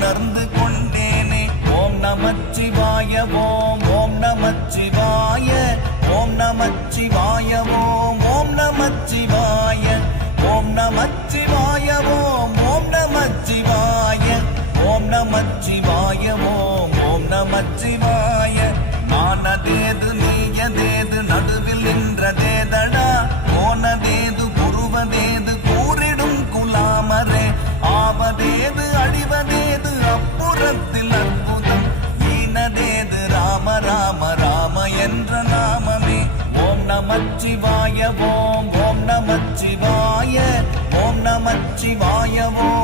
உணர்ந்து கொண்டேனே. ஓம் நமச்சிவாய ஓம் ஓம் நமச்சிவாய ஓம் நமச்சிவாய ஓம் ஓம் நமச்சிவாய ஓம் நமச்சிவாய ஓம் ஓம் நமச்சிவாய ஓம் நமச்சிவாய ஓம் ஓம் நமச்சிவாய. நானதேது நீயதேது நடுவில் நின்றதேதடா, போனதேது புருவதேது கூறிடும் குலாமரே, ஆவதேது அழிவதேது அப்புறத்தில் அற்புதம், ஈனதேது ராம ராம ராம என்ற நாமமே. ஓம் நமச்சிவாய ஓம் ஓம் நமச்சிவாய ஓம் நமச்சிவாய ஓம்